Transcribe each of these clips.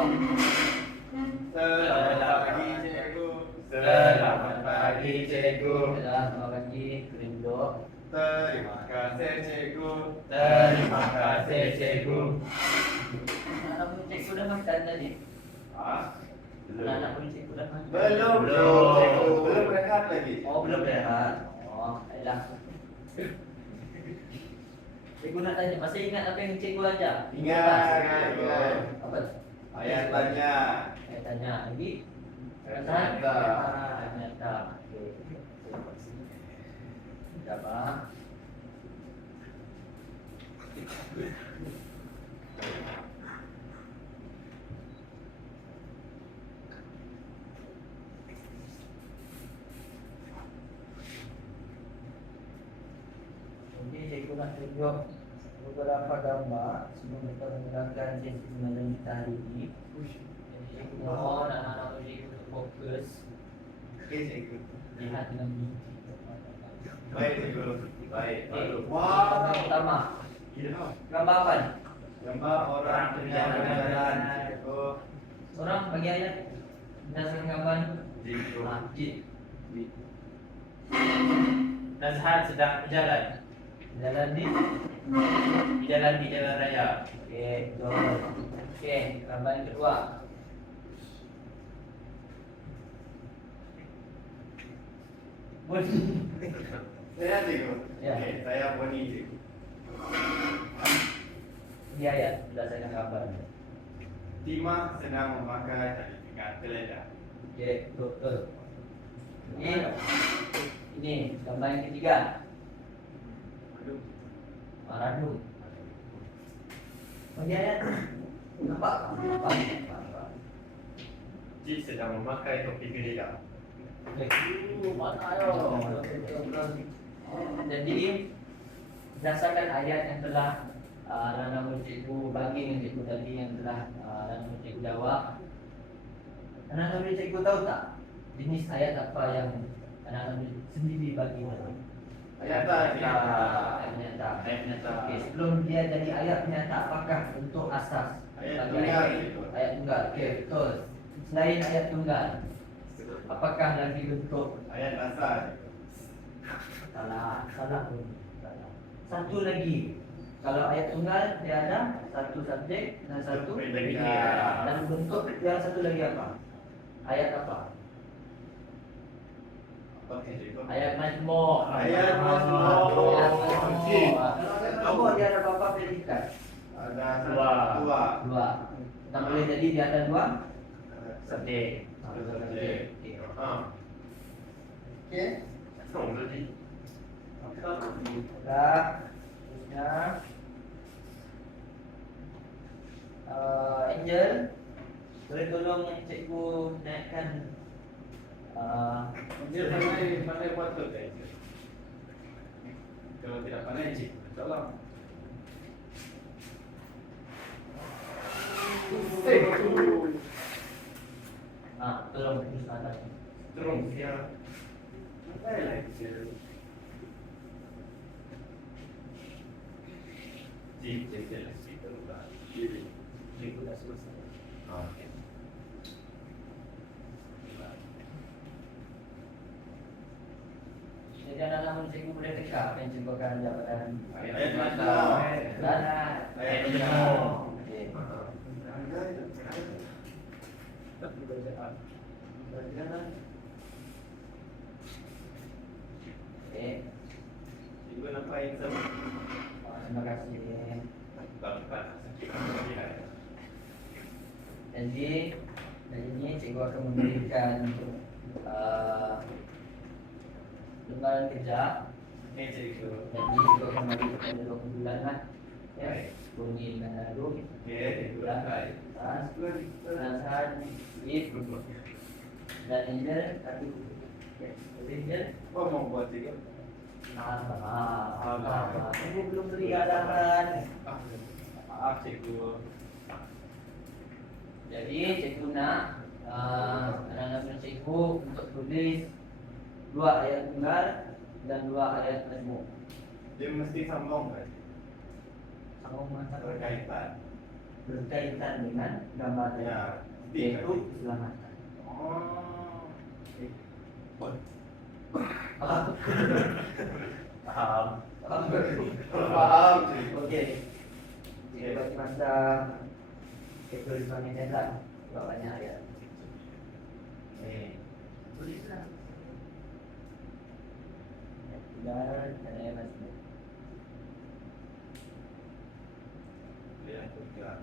Selamat pagi cikgu. Selamat pagi cikgu. Selamat pagi Krindo. Terima kasih cikgu. Terima kasih cikgu. Anak pun cikgu dah makan tadi. Ah, Anak pun cikgu dah makan. belum Belum. cikgu. Belum rehat lagi. Oh belum rehat. Oh, baiklah. Cikgu nak tanya, masih ingat apa yang cikgu ajar? Ingat. Apa? Ayat tanya. Saya tanya lagi. Ternyata. Ternyata. Okey. Sabar. Jadi cikgu nak tunjuk beberapa gambar sebelum kita menggunakan sesi pengajaran kita hari ini. Jadi cikgu mohon anak-anak cikgu untuk fokus, Okey cikgu. lihat dengan teliti. Baik cikgu. Baik. Okey. Wow. Gambar pertama. Gambar apa ni? Gambar orang berjalan. Cikgu. Orang bagi ayat berdasarkan gambar ni. Cikgu. Jin. Nazhan sedang berjalan. Jalan di. Berjalan di jalan raya. Okey, betul. Okey, gambar yang kedua. Bos. Saya cikgu. Ya. Okey, saya Boni cikgu. Ini ayat berdasarkan gambar ni. Timah sedang memakai tali pinggang geledah. Okey, betul. Ini gambar yang ketiga. Radu. Bagi ayat. Nampak? Nampak. Jin sedang memakai topi geledah. Mana ayo? Jadi berdasarkan ayat yang telah Rana Cikgu bagi dengan cikgu tadi yang telah Rana Cikgu jawab, Rana Cikgu tahu tak jenis ayat apa yang Rana sendiri bagi tadi? Ayat tanya. Ayat nyata. Ayat nyata. Okey, sebelum dia jadi ayat nyata, apakah bentuk asas? Ayat Bagi tunggal itu. Ayat tunggal. Okey, betul. Selain ayat tunggal, apakah lagi bentuk? Ayat asal. Salah pun. Salah. Satu lagi. Kalau ayat tunggal dia ada satu subjek dan satu Predikat. dan bentuk yang satu lagi apa? Ayat apa? Okey cikgu. Ayat majmu'. Ayat majmu'. Ayat majmu'. Okey. Kalau ayat majmu' dia ada berapa predikat? Ada Dua. Dua. Tak boleh jadi dia ada dua. Subjek. Satu subjek. Okey. Okey. Song tadi. Dah. Terusnya. Angel, boleh tolong cikgu naikkan Dia pandai patut kan? Kalau tidak pandai cikgu, tolong. tolong terus atas. Terus dia. Pandai lagi cikgu. Cikgu dah selesai. Jadi anak-anak cikgu boleh teka apa yang cikgu akan ajar pada hari ini. Ayat mata. Dan Ayat majmu'. Okey. Okey. Cikgu nampak yang sama. Terima kasih. Dapat. Jadi dari ini cikgu akan memberikan lembaran kerja. Ini cikgu. Jadi cikgu akan bagi kepada 20 bulan lah. Ya, Baik. bunyi Manado. Okey, cikgu. Baik. Nasan, if, dan Angel, tapi Angel, Apa mau buat cikgu? Ini belum beri arahan. Maaf cikgu. Jadi cikgu nak anak-anak cikgu untuk tulis 2 ayat tunggal dan 2 ayat majmu'. Dia mesti sambung kan? Sambung masa Berkaitan. berkaitan dengan gambar Ya, yaitu keselamatan. Oh. Paham? Paham. Paham sih. Oke. Jadi bagi masa ketulisan ini lah bawahnya ya. Tulislah. Dan saya masih. Yang ketiga.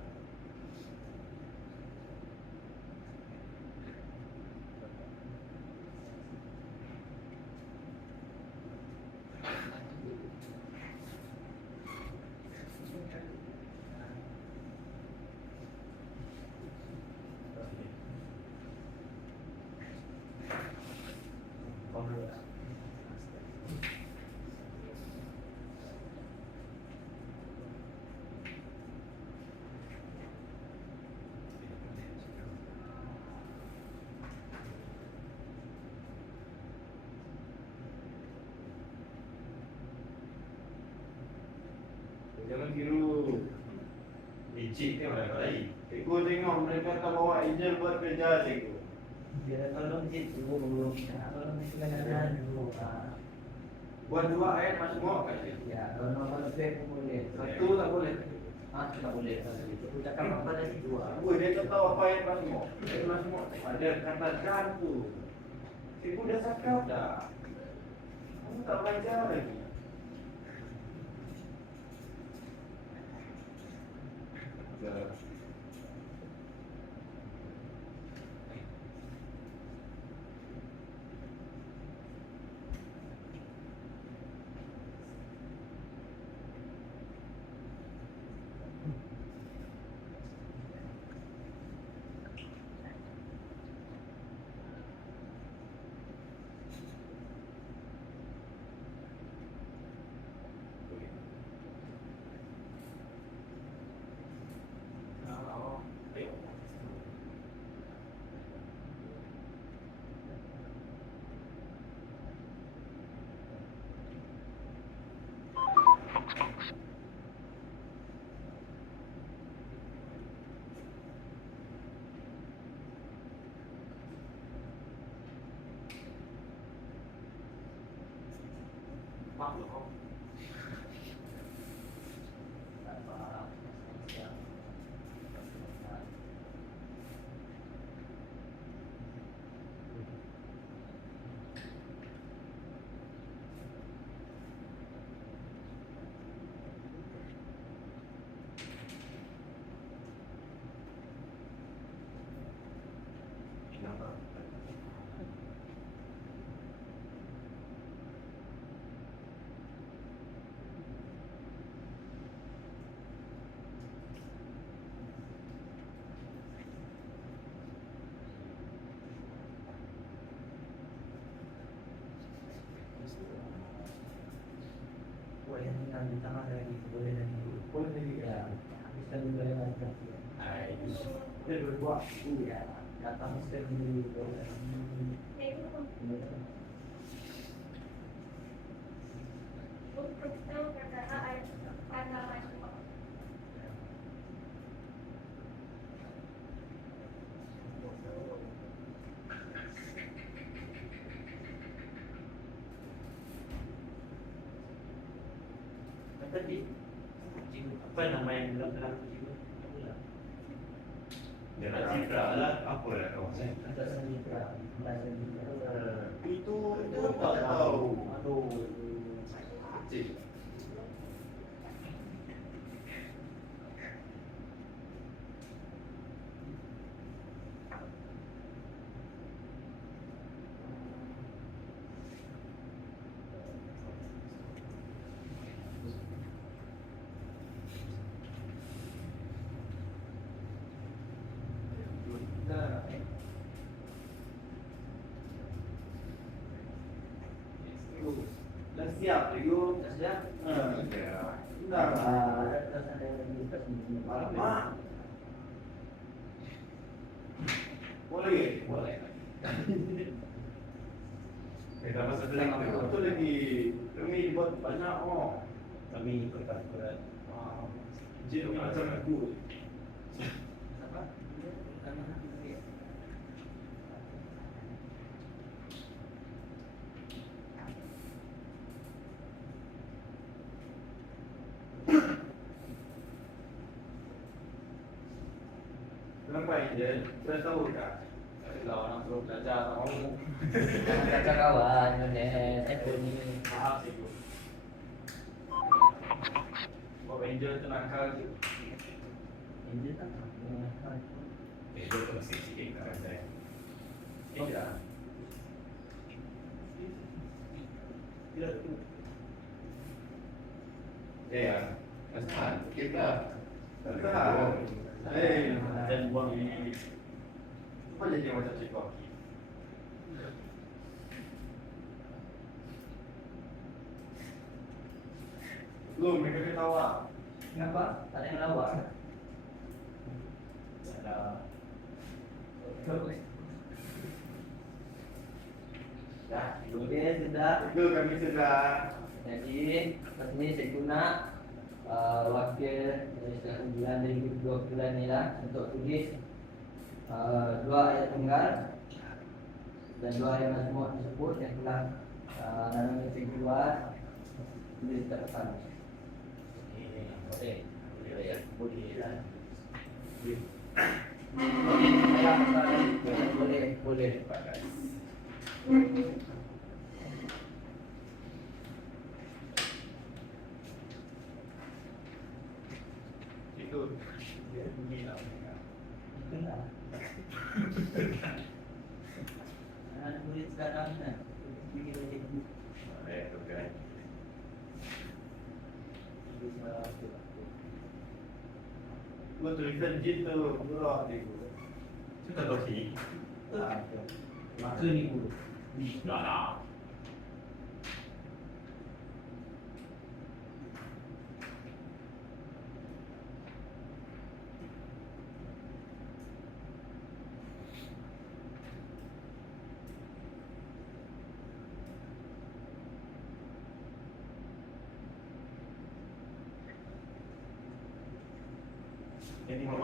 Jangan tiru. Licik kan orang lain. Cikgu tengok mereka tak bawa angel buat kerja cikgu. Biar tolong cikgu, tolong istilahkan dulu. Buat 2 ayat masuk mau kan cikgu? Ya, kalau saya boleh. Satu tak boleh. Tak boleh. Aku cakap apa tadi dua. Cikgu dia tak tahu apa ayat masuk mau. Ayat masuk mau. Ada kata dan tu. Cikgu dah cakap dah. Kamu tak baca lagi. Makhluk. Boleh tinggal di tangan lagi, boleh dan Boleh lagi ya, bisa juga yang ada. Dia berbuat, ya, datang sendiri, boleh. Tadi apa nama yang dalam jiwa? Dia nak cipta lah. Apa lah kau saya? Ada sendiri, bahasa Itu tak tahu. Aduh, Cik. Dah siap cikgu. dah siap? Ya. Bentar. Ada yang lagi. Alamak. Boleh? Boleh. Kita masuk dalam tu. Itu lagi demi buat banyak oh. Kami ikut aturan. Cik macam aku. je. Sudah tahu tak? Kalau orang suruh belajar tak mau. Jangan kacau kawan, saya ni. Maaf cikgu. Buat Angel tu nakal je. Ini tak. Itu tu sikit-sikit kat saya. Sikit tak? Tidak tu. Asal kita. Tak. Dan buang ini. Apa jadi macam cikgu Aki? Lu mereka ketawa. Kenapa? Tak ada yang lawak. Ada. Dah, dia sudah. Itu kami sudah. Jadi, lepas ni cikgu nak wakil dari setengah bulan dan juga 2 bulan ni lah untuk tulis 2 ayat tunggal dan 2 ayat mazmur tersebut yang telah dalam cikgu buat tulis tak pesan. Boleh. Boleh ya. Boleh lah. Boleh. Boleh. Itu dia bunyi lah. Itulah. Anak murid sekarang kan. Kita cikgu. Tu kan. Gua tulisan jin tu murah cikgu. Itu tak tahu sih. Maka ni guru. Tak nak. Ini mau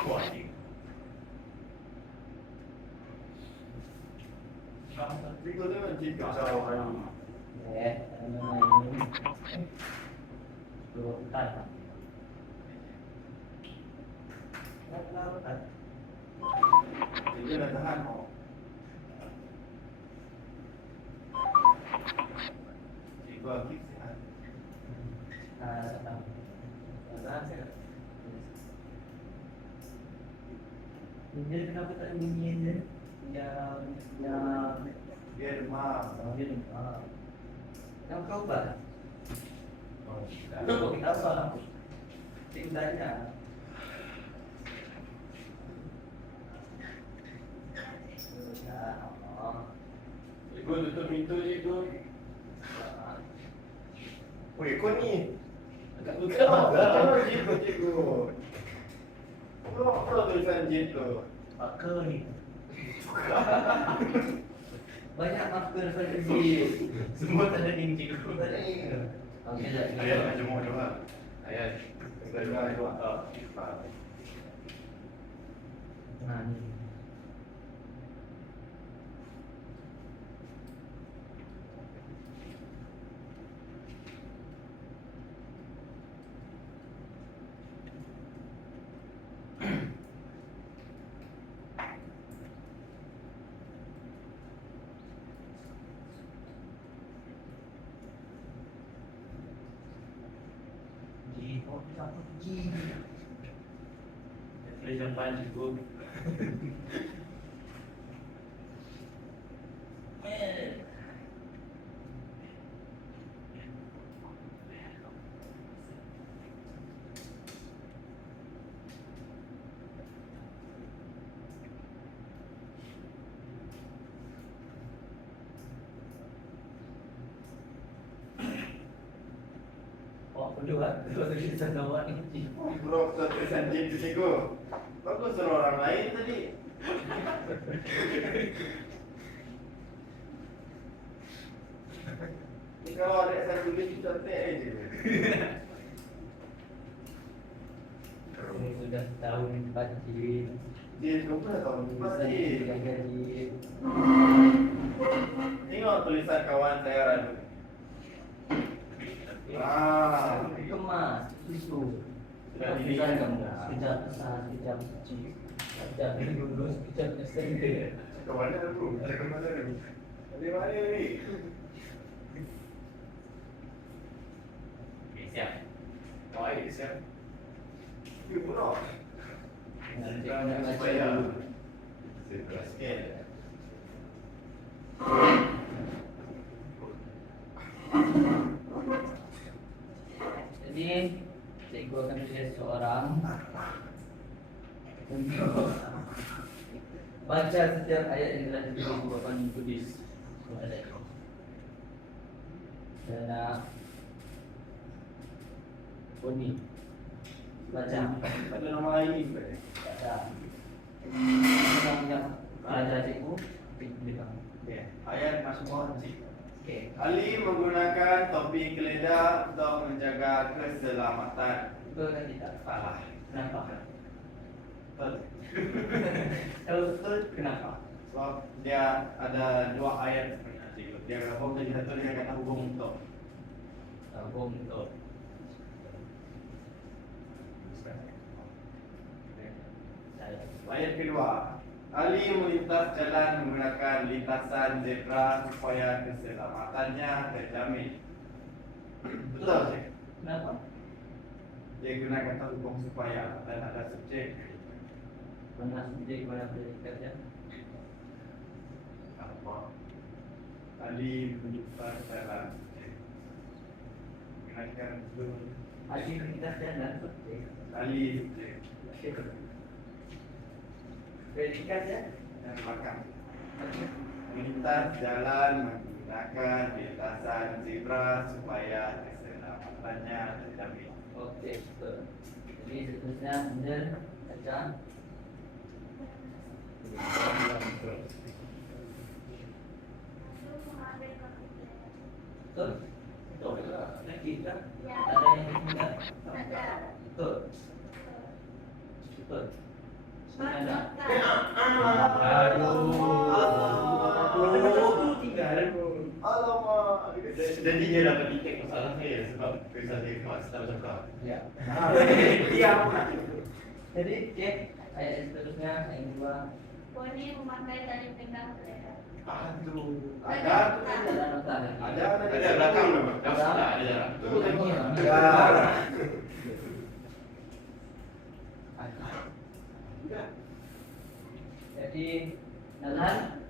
kuat ni. Cikgu tu kan cikgu cara orang. Ini. Dua hutan. Hutan. Dia dah tahan kau. Cikgu Akif sihat. Tahan. Dia kenapa tak bunyi dia? Yang Dia demam. dia ni. Yang kau ubat? Oh, tak. Kau kita apa? Cikgu tanya. Cikgu tutup pintu cikgu. Weh kau ni. Agak luka lah. Cikgu. Kau apa tulisan jin tu? Marker ni. Banyak marker pada dia. Semua tak ada ning cikgu. Okey dah. Ayat macam mana coba? Ayat. Dengar tu. Nah ni. Tulisan panjang cikgu. Oh, kedua tulisan awak ni. Bro, tulisan jin tu cikgu. Kau suruh orang lain tadi. Ni kalau adik saya tulis cantik aja. Ini sudah tahun 4 jilid. Dia juga tahun lepas Tulisan ni. 3 jilid. Tengok tulisan kawan saya Radu. Ah, Kemas, susu. Sudah Tulisan dilihat. kamu. Sekejap besar, sekejap kecil. Sekejap ni dulu, sekejap ni sendiri. Ke mana tu? Ke mana ni? Dari mana ni? Okay, siap. Kau air siap. You pun Nanti kau nak baca Supaya dulu. Saya sikit. Jadi, cikgu akan tulis seorang untuk baca setiap ayat yang telah ditulis di papan tulis. Dan bunyi baca. Pada nama ini sebenarnya. Baca. Yang baca cikgu, pilih kamu. Okay. Ayat masmur cik. Okey. Ali menggunakan topi geledah untuk menjaga keselamatan. Betul kan tidak? Salah. Kenapa? Betul. Kalau betul, kenapa? Sebab dia ada dua ayat sebenarnya cikgu. Dia gabung jadi satu, dia kata hubung untuk. Bom betul. Ayat kedua, Ali melintas jalan menggunakan lintasan zebra supaya keselamatannya terjamin. Betul cik? Kenapa? Dia guna kata hubung supaya dan ada subjek. Mana subjek, mana predikatnya? Apa? Ali melintas jalan. Gunakan hubung. Haji kita dan subjek. Ali subjek. Predikatnya? Dan belakang. Melintas jalan menggunakan lintasan zebra supaya keselamatannya terjamin. Okey, betul. Jadi seterusnya Angel baca. Betul? Betul. Lagi tak? Ada yang tidak? Betul. Betul. Ada. Aduh, tinggal. Alamak. Jadi dia dapat detect masalah saya sebab kisah dia kemas tak cakap. Ya. Dia Jadi, cek ayat yang seterusnya, ayat kedua. Boni memakai tali pinggang geledah. Aduh. Ada tu. Ada nota lagi. Ada Ada belakang memang. Dah sudah ada jalan. Itu lagi ya. Jadi, Nazan,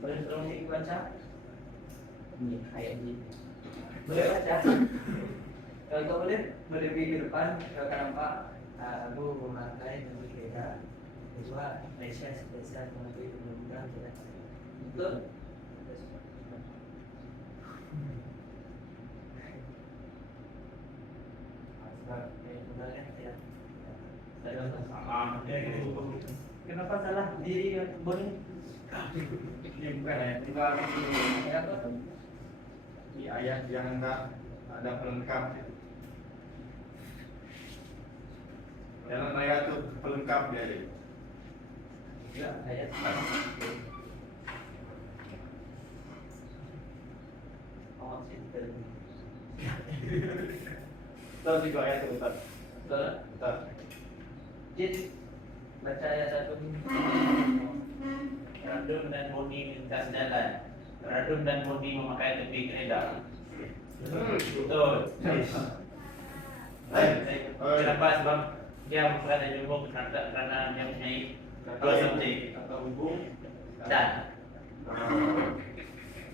boleh tolong cikgu baca? Ini ayat ini. Boleh baca? Kalau kau boleh pergi ke depan, kau akan nampak Abu memakai dan berbeda. Kedua, Malaysia spesial memakai undang-undang tidak. Betul? Sebab undang kan tidak. Salah. Kenapa salah diri boleh? Ini bukan ayat tunggal. Kenapa? Ini ayat yang tak ada pelengkap. Dalam ayat tu pelengkap dia ada. Ya, ayat. Oh, cerita ni. Betul juga ayat tu Ustaz. Betul? Betul. Jid, baca ayat satu ni. Radun dan Boni lintas jalan. Radun dan Boni memakai tepi geledah. Betul. Kenapa? Sebab dia berada jumpa kerana yang mempunyai dua subjek Kata hubung dan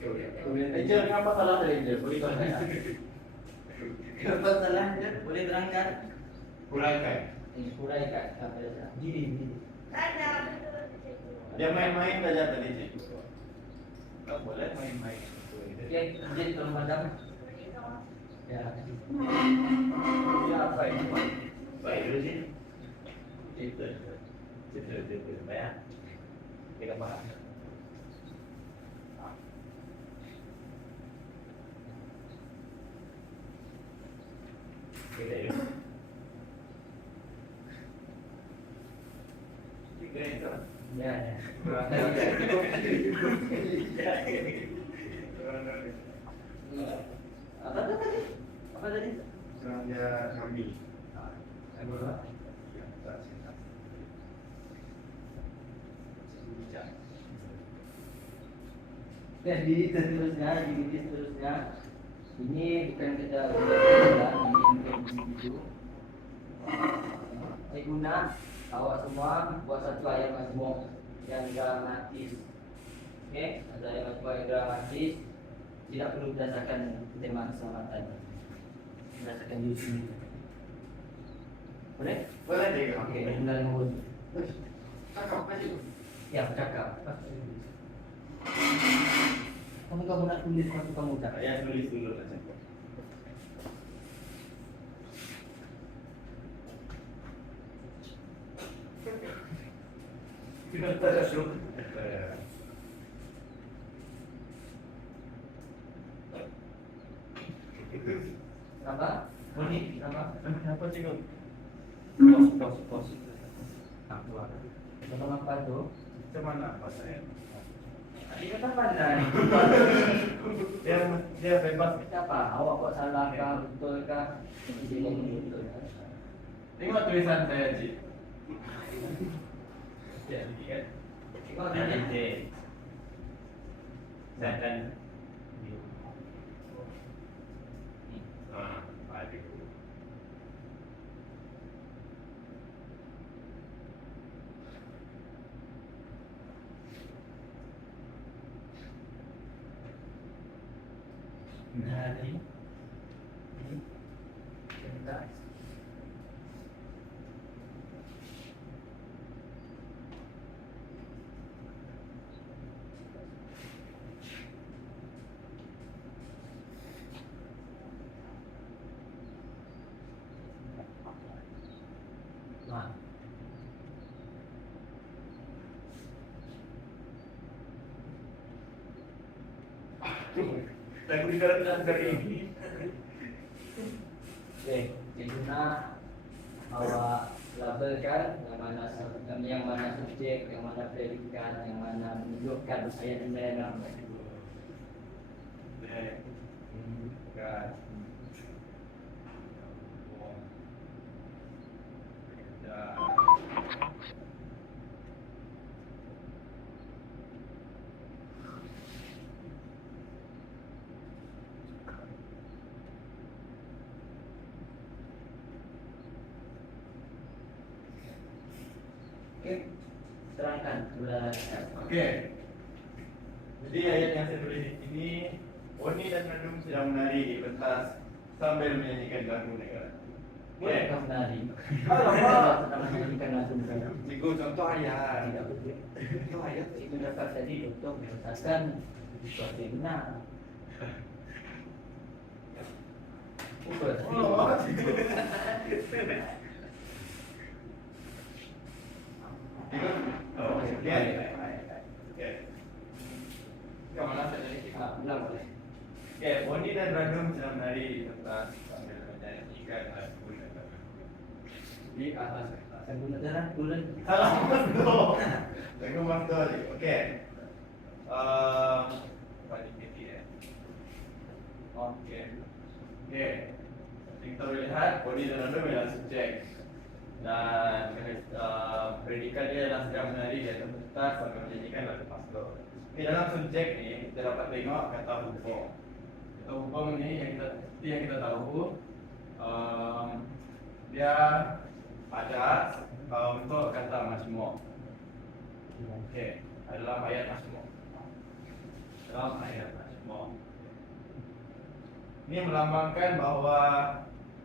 Angel, kenapa salah tadi Angel? Boleh tanya. Kenapa salah je? Boleh terangkan? Kurangkan. Huraikan apa saja. Diri. Ada betul cikgu. Dia main-main saja tadi cikgu. Tak boleh main-main. Yang Jid tolong padam. Boni kawan. Ya. Dia apa ini? baik dulu sih. Cerita. Baik ah. Kita faham. Kita yuk. Tiga itu. Ya, ya. Apa tu tadi? Apa tadi? Sekarang dia kami. Apa? Jadi seterusnya, jadi seterusnya. Ini bukan kita bulan, ini untuk individu. Saya guna awak semua buat satu ayat mazmum yang dramatis. Oke, ada ayat mazmum yang dramatis. Tidak perlu berdasarkan tema keselamatan. Berdasarkan diri sendiri. Boleh? Boleh juga. Oke, mulai mohon. Cakap aja. Ya, bercakap. Kamu nak tulis waktu kamu dah. Saya tulis dulu saja. Kita tak syuk. Apa? Boleh? Apa? Apa sih kau? Pos. Tolong apa tu? Macam mana apa saya? Ini kata pandai. Dia bebas. Apa? Awak buat salah kah? Betul kah? Dia betul. Tengok tulisan saya, Cik. Jadi kan. Tengok Nanti ni. Cik. Saya akan ada. Jadi. Nah. Lagu dikarang dari ini. Okey, guna awak labelkan yang mana subjek, yang mana predikat, yang mana menunjukkan ayat yang dalam. Okey, terangkan kepada Okey. Jadi ayat yang saya tulis di sini, Oni dan Radum sedang menari di pentas sambil menyanyikan lagu negara. boleh kau menari. Alamak. Sedang menyanyikan lagu negara. Cikgu contoh ayat. Tidak boleh. Contoh ayat. Itu dapat tadi untuk merasakan sesuatu yang benar. Ukur. Oh, okey. Okey. Kau mana saya tadi? Benar boleh. Okey, Oni dan Radum sedang menari di pentas sambil menyanyikan lagu negara. Di atas kertas. Saya guna darah turun. Salah betul. Lagu betul. Okey. Paling kecil ya. Okey. Okey. Jadi kita boleh lihat Oni dan Radum adalah subjek. Dan predikat dia adalah sedang menari di atas pentas sambil menyanyikan lagu pastor. Di dalam subjek ni kita dapat tengok kata hukum. Kata hukum ni yang kita tahu dia ada untuk kata majmuk. Okey, adalah ayat majmuk. Dalam ayat majmuk. Ini melambangkan bahawa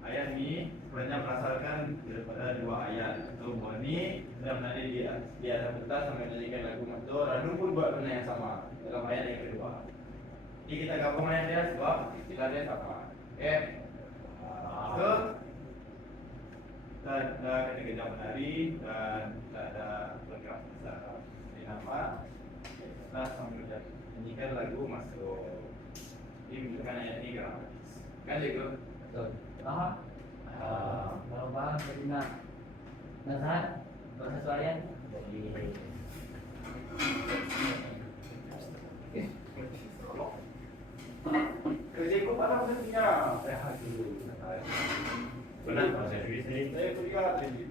ayat ini sebenarnya berasalkan daripada dua ayat. Itu Bani sedang menari di atas pentas sambil menyanyikan lagu Matur. Radum pun buat benda yang sama dalam ayat yang kedua. Jadi kita gabung ayat dia sebab istilah dia sama. Okey. So dan kita kejap menari dan kita ada lengkap secara dinama. Kita sambil menyanyikan lagu masuk. Ini menunjukkan ayat ini gramatis. Kan cikgu? Betul. Faham? Kalau faham jadi nak nasihat bahasa suarian boleh. Cikgu pada mestinya sehat dulu. Benar bahasa Inggris ni. Saya kuliah lagi.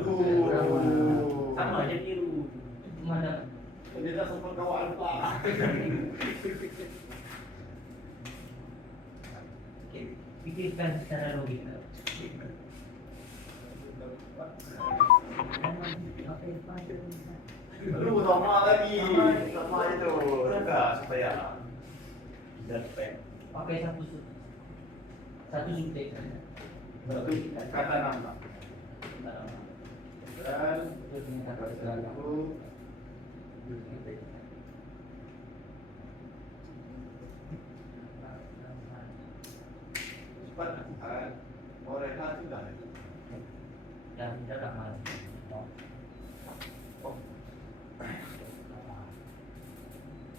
Aduh. Sama aja biru. Mana? Dia dah sempat kawan pak. Okay, pikirkan secara logika. Aduh, sama lagi. Sama itu. Sudah supaya. Pakai satu suntik saja. Satu kata nama. Dan Terus ini kata segala. itu cepat kan. Mau rehat sudah. Dan tidak ramai.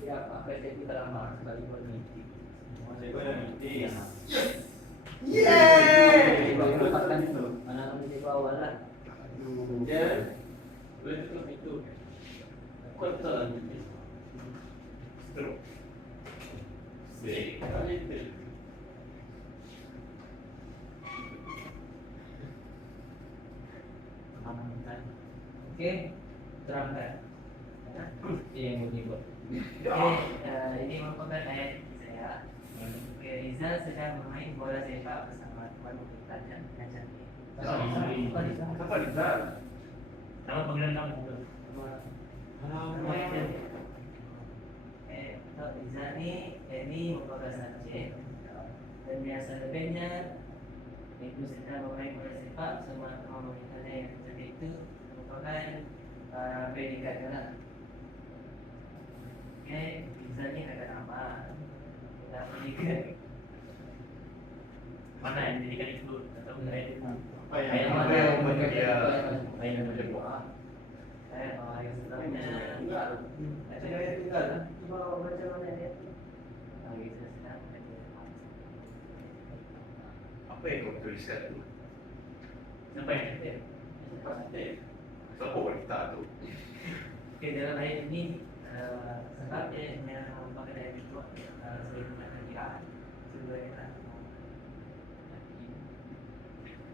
Ya, pakai itu lama sekali bermimpi. Cikgu ada mintis. Yeay. Dapatkan mana di bawah lah. Dia boleh tutup pintu. Kau betul lah mintis. Terus. Kali itu. Oke, terangkan. Ini yang bunyi buat. Ini merupakan ayat saya. Rizal sedang bermain bola sepak bersama teman bertanya dengan cantik. Siapa Rizal? Nama panggilan kamu juga. Rizal ini merupakan subjek dan biasa lebihnya itu sedang bermain bola sepak bersama teman bertanya yang cantik itu merupakan predikat lah. Rizal ni ada nama. Tak predikat. Mana yang dijadikan itu atau ayat itu? Apa yang dia? Ayat yang kedua. Yang setelahnya Enggak. saya tinggal cuma baca mana dia. Kita sedang Apa yang kau tuliskan tu? Siapa yang kata? Siapa wanita tu? Okey, dalam ayat ini sebab dia merupakan ayat itu sebagai makna dia sebagai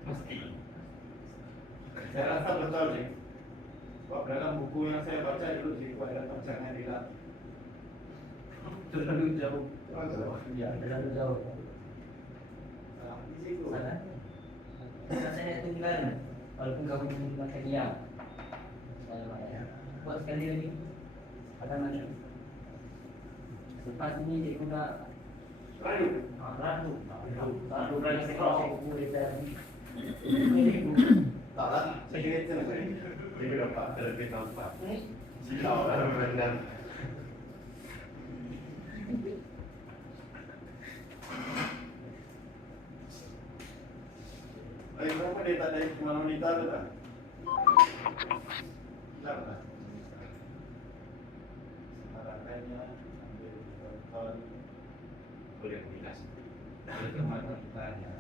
Mesti. Saya rasa betul ni. Sebab dalam buku yang saya baca itu cikgu ada pancangan dia. terlalu jauh. Ya, Terlalu jauh. di situ. Salah. Saya tunggal walaupun kamu makan diam. Buat sekali lagi. Ada mana? Lepas ini cikgu nak Lalu. Ratu. Ratu berani sekolah. Tak lah. Saya kira itu nak ni. Dia dapat terlebih tampak. Silau lah benar. Kenapa dia tak ada mana wanita tu tak? Tak lah. Harapannya ambil tonton boleh komunikasi. Boleh kemana kita ya.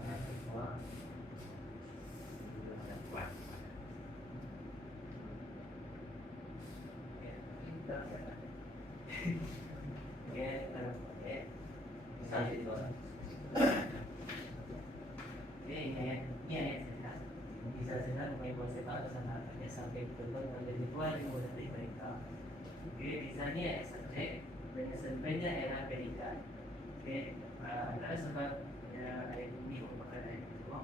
Sampai betul menjadi tuan yang menjadi mereka. Di sana ada subjek, sebenarnya era predikat. Adalah sebab ayat ini merupakan ayat kedua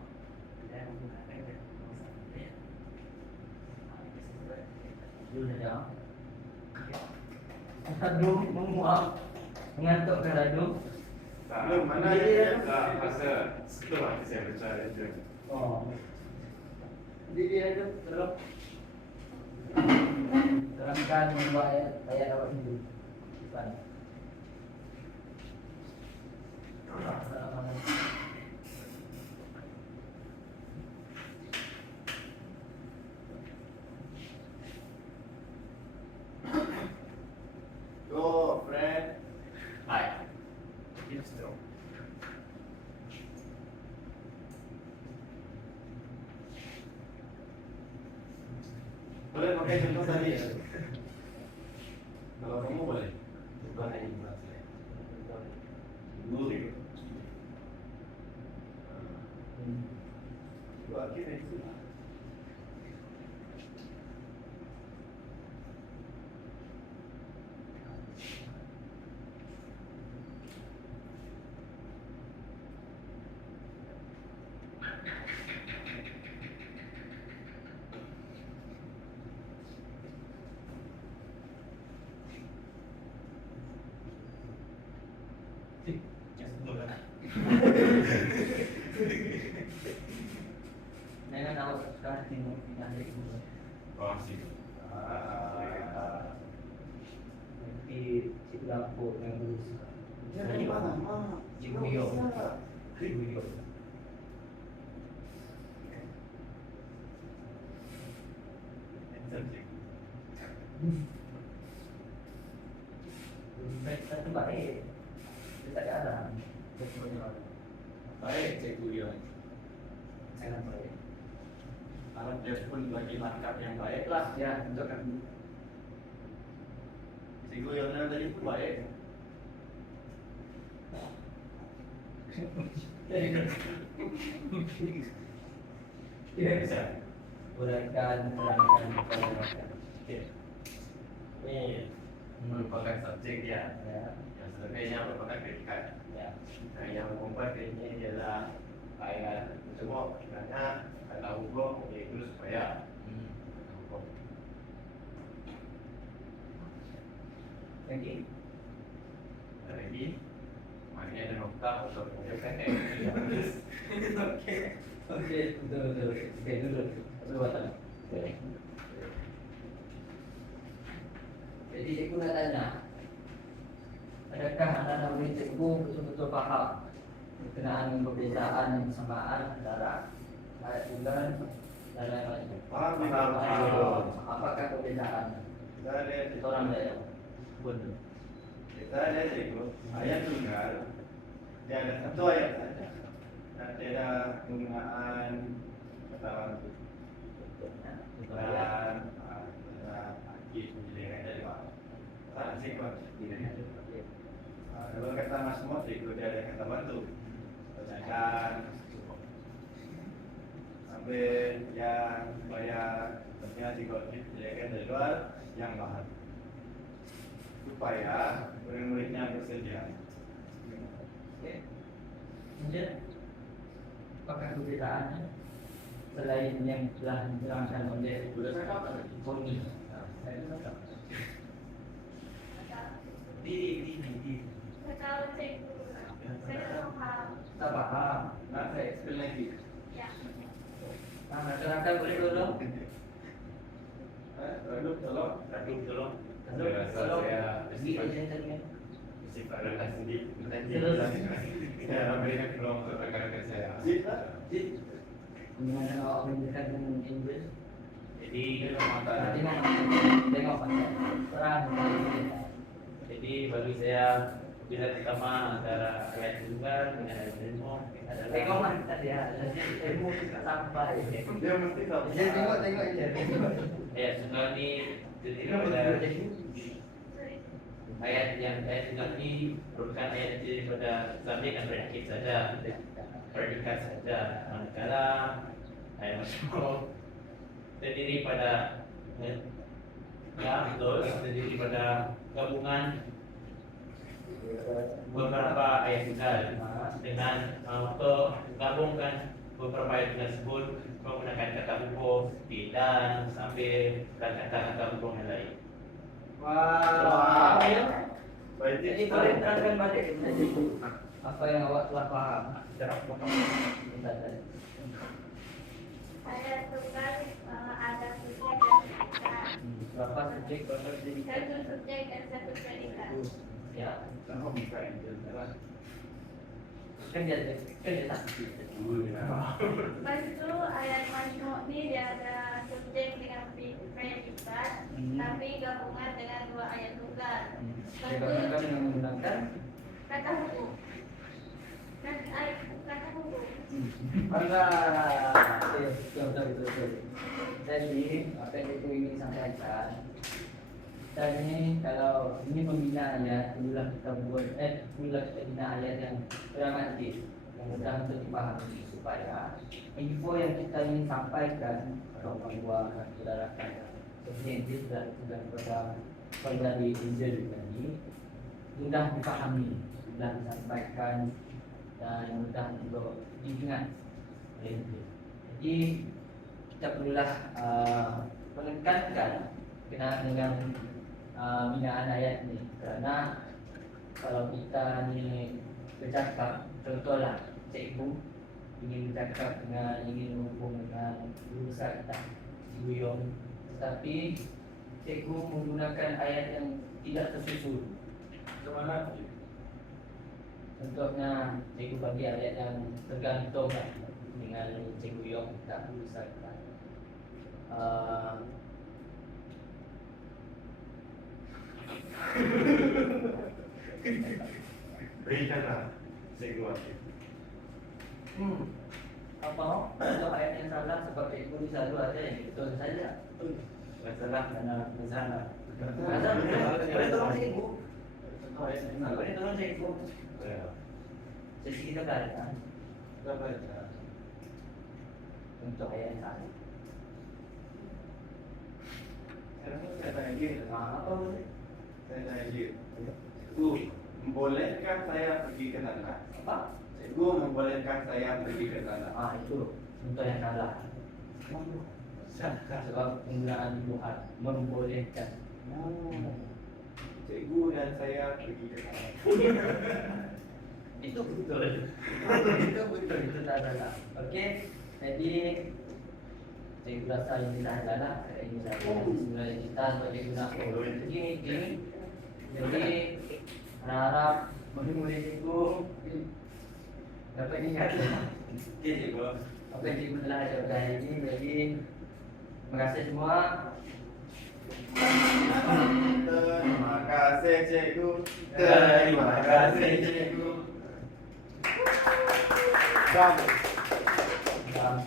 dan menggunakan masalahnya. Sudah. Aduh, menguap, mengantuk kan aduh. Belum mana dia masa setelah saya baca itu. Oh, jadi dia itu terus terangkan membuat ayat awak dulu. Depan. Go, friend. Hai. Itu strong. Boleh pakai contoh tadi ya? Kalau kamu boleh. Bukan hanya buat saya. Dulu juga. Dua akhir itu lah. tak? Klik video. Satu baik. Dia tak ada arah. Baik cikgu dia. Sangat baik. Harap dia pun bagi langkah yang baik lah. Ya, untuk kami. Cikgu yang mana tadi pun baik. Tidak bisa. Uraikan. Okey. Ini merupakan subjek dia Ya, yang sebenarnya merupakan predikat. ya. Nah, yang membuat ini ialah ayat semua kerana kata hukum iaitu supaya hukum. Lagi. Lagi maknanya ada nokta untuk menunjukkan Okey, betul. Okey, dulu. Satu batang. Jadi cikgu nak tanya, adakah anak-anak murid cikgu betul-betul faham berkenaan perbezaan dan persamaan antara ayat bulan dan ayat lain? Faham. Apakah perbezaan? Kita lihat Kita orang ada pun. Kita lihat cikgu, ayat tunggal dia ada satu ayat saja. Dan tidak penggunaan kata bantu. Dan akid menjadikan dari bawah. Tak sikap. Dalam kata masmur cikgu dia ada kata bantu. Sedangkan sampai yang bayar tentunya cikgu menjadikan dari luar yang bahan. Supaya murid-muridnya bersedia. Okey. Kemudian apakah perbezaannya selain yang telah diterangkan oleh Sudah cakap tak tadi? Boni? Saya itu cakap. Di. Kalau cikgu, saya tak faham. Tak faham. Nak saya explain lagi. Ya. Terangkan boleh tolong? Lalu tolong. Tolong. Tolong. Saya Bagi aja tadi kan. bersifat rendah sendiri. Terus. Saya memberikan peluang untuk rekan-rekan saya. Cita. Bagaimana awak menjelaskan dengan English? Jadi mata. Tengok mata. Terang. Jadi bagi saya beda pertama antara ayat tunggal dengan ayat ilmu adalah Tengok mata dia. Jadi ilmu tak sampai. Dia mesti tahu. Jadi tengok je. ayat tunggal ni terdiri pada ayat tunggal ni merupakan ayat daripada subjek dan predikat saja, predikat saja. Manakala ayat masmur terdiri pada betul terdiri pada gabungan beberapa ayat tunggal dengan untuk gabungkan beberapa ayat tersebut menggunakan kata hukum seperti dan sampai dan kata-kata hukum yang lain. Wah. Baik. Jadi boleh terangkan balik apa yang awak telah faham secara pokok. Ayat tunggal ada subjek dan predikat. Berapa subjek berapa predikat? Satu subjek dan satu predikat. Ya, Kamu buka itu. kan dia tak. Lepas itu ayat majmuk ni dia ada subjek dengan predikat, tapi gabungan dengan dua ayat tunggal. Dia katakan dengan menggunakan Kata hukum. Kata hukum. Betul. Jadi apa yang kita ingin sampaikan dan ini kalau ini membina ayat, inilah kita bina ayat yang dramatis yang mudah untuk dipahami supaya info yang kita ingin sampaikan atau bahwa saudara seperti sudah pada di Injil tadi mudah dipahami, mudah disampaikan dan mudah untuk diingat oleh Injil. Jadi kita perlulah menekankan berkenaan dengan binaan ayat ni kerana kalau kita ni bercakap, contohlah cikgu ingin bercakap ingin menghubung dengan guru kita Cikgu Yong, tetapi cikgu menggunakan ayat yang tidak tersusun. Kemana? Untuknya cikgu bagi ayat yang tergantung lah dengan cikgu Yong tak bisa. Berikanlah cikgu Akif. Apa kalau ayat yang salah sebab cikgu selalu ada yang betul saja. Masalah Karena masalah. Azam boleh tolong cikgu. Boleh tolong cikgu. Sesi kita kan untuk ayat yang salah. Saya tanya lagi. Apa boleh? Saya tanya lagi. Cikgu, membolehkan saya pergi ke tanah? Apa? Cikgu membolehkan saya pergi ke tanah? Itu untuk yang salah. Sebab penggunaan Tuhan membolehkan. Cikgu dan saya pergi ke tanah. Itu betul. Itu betul, itu tak salah. Okey. Jadi cikgu rasa ini tak salah. Ini saya sebenarnya kita sebagai guna gini. Jadi harap murid-murid cikgu dapat ingat Okey cikgu. apa yang cikgu telah ajarkan hari ini. Jadi terima kasih semua. Terima kasih cikgu. Terima kasih cikgu. Selamat. Dan